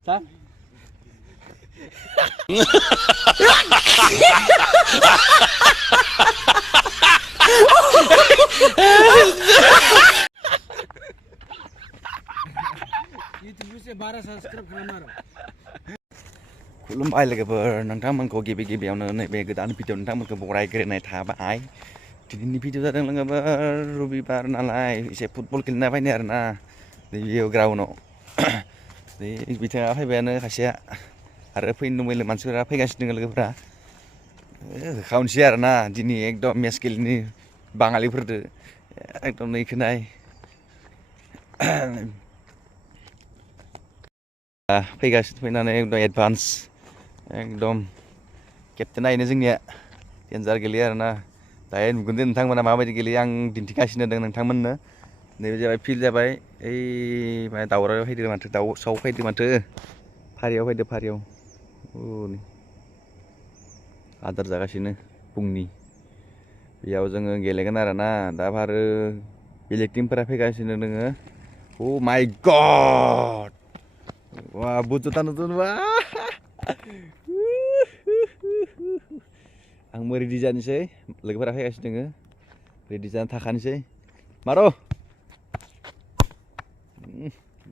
Tak? खुलुमबाय लोगोफोर नोंथांमोनखौ गिबियावनो नैबे गोदान भिडिअ नोंथांमोनखौ बरायग्रोनाय थाबाय दिनैनि भिडिअ जादों लोगोफोर रबिबार नालाय एसे फुटबल गेलेना फैनाय आरोना नैबे ग्राउन्डआव बिथाङा फैबायानो खासेया आरो फैनो दंबाय मानसिफोरा फैगासिनो दङ लोगोफोरा होखावनोसै आरोना दिनै एकदम मेच गेलेनि बाङालिफोरदो एकदम नैखोनाय फैगासिनो फैनानै एकदम एडभान्स एकदम केप्टेन आइनो जोंनिया डेन्जार गेलेयो आरोना दायो नुगोन दे नोंथांमोना माबायदि गेलेयो आं दिन्थिगासिनो दं नोंथांमोननो नैबे जाबाय फिल्ड जाबाय ओइ माने दावराव फैदो माथो दाउसाव फैदो माथो फारियाव फैदो फारियाव आदार जागासिनो फुंनि बेयाव जोङो गेलेगोन आरोना दा आरो बेलेग टिमफोरा फैगासिनो दोङो अ माय गड wah bututan nonton wah आंबो रेडि जानोसै लोगोफोरा फैगासिनो दोङो रेडि जाना थाखानोसै मारो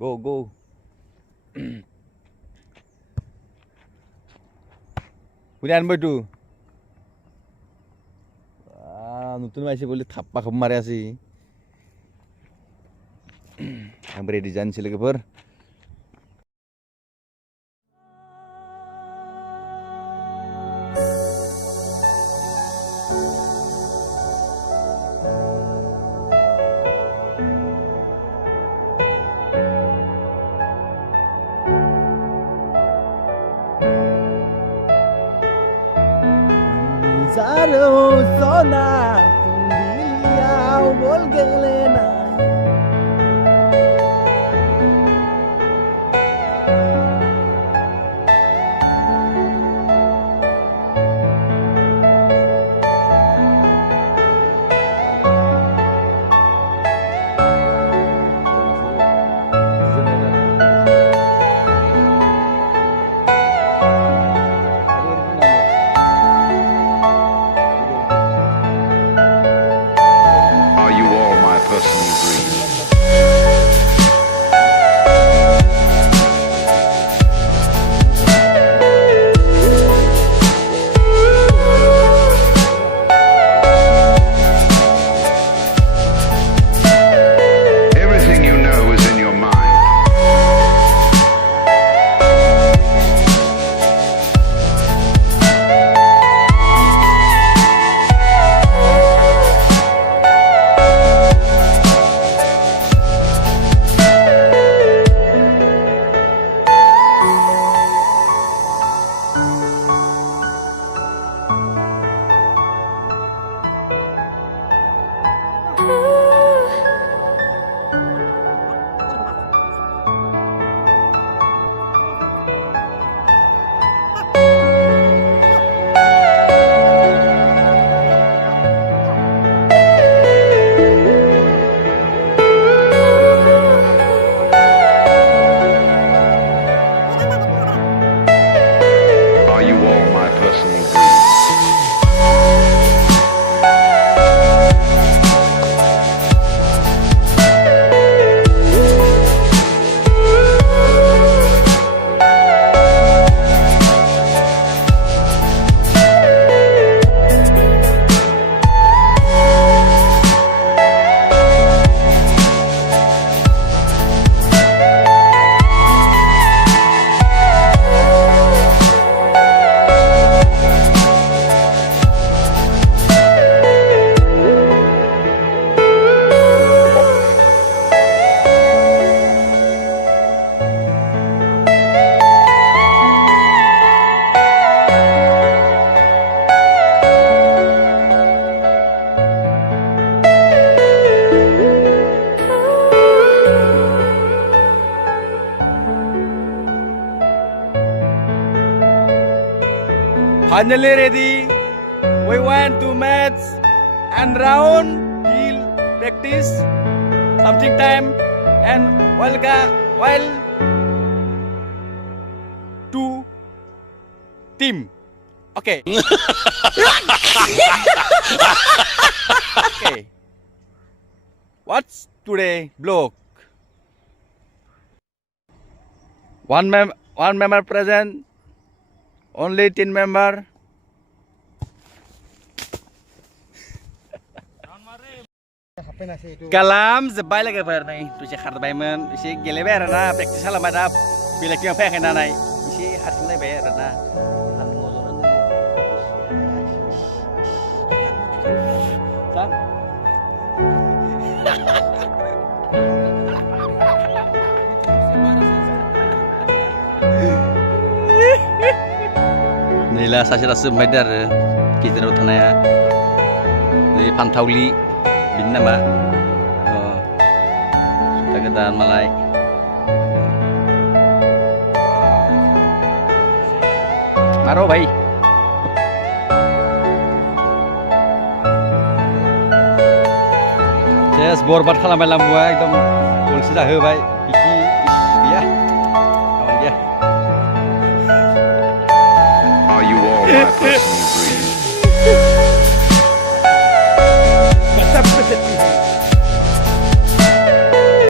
गो गो Kemudian Bodo nonton masih boleh tapak kemarin sih आंबो रेडि जानोसै लोगोफोर Saro sona dia bol gelena personal dream. Everything you know is in your mind. Finally ready. We went to match and round hill practice something time and while two team. Okay. Okay. What's today block? One member present. Only 10 member. Kalam जोब्बाय लोगोफोर नै दसे खारबायमोन एसे गेलेबाय आरोना practice खालामबाय दा बेलेगनियाव फैयाखै नालाय एसे हारसिंलायबाय आरोना नैला सासे दासो ओमफ्राय आरो गेजेराव थानाया नै फान्थावलि बिनि नामा जुथा गोदान मालाय मारो भाई सेस बरबाद खालामबाय लाम्बुआ एकदम गलसे जाहोबाय बिखि गैया गाबोन गैया Are you all my personal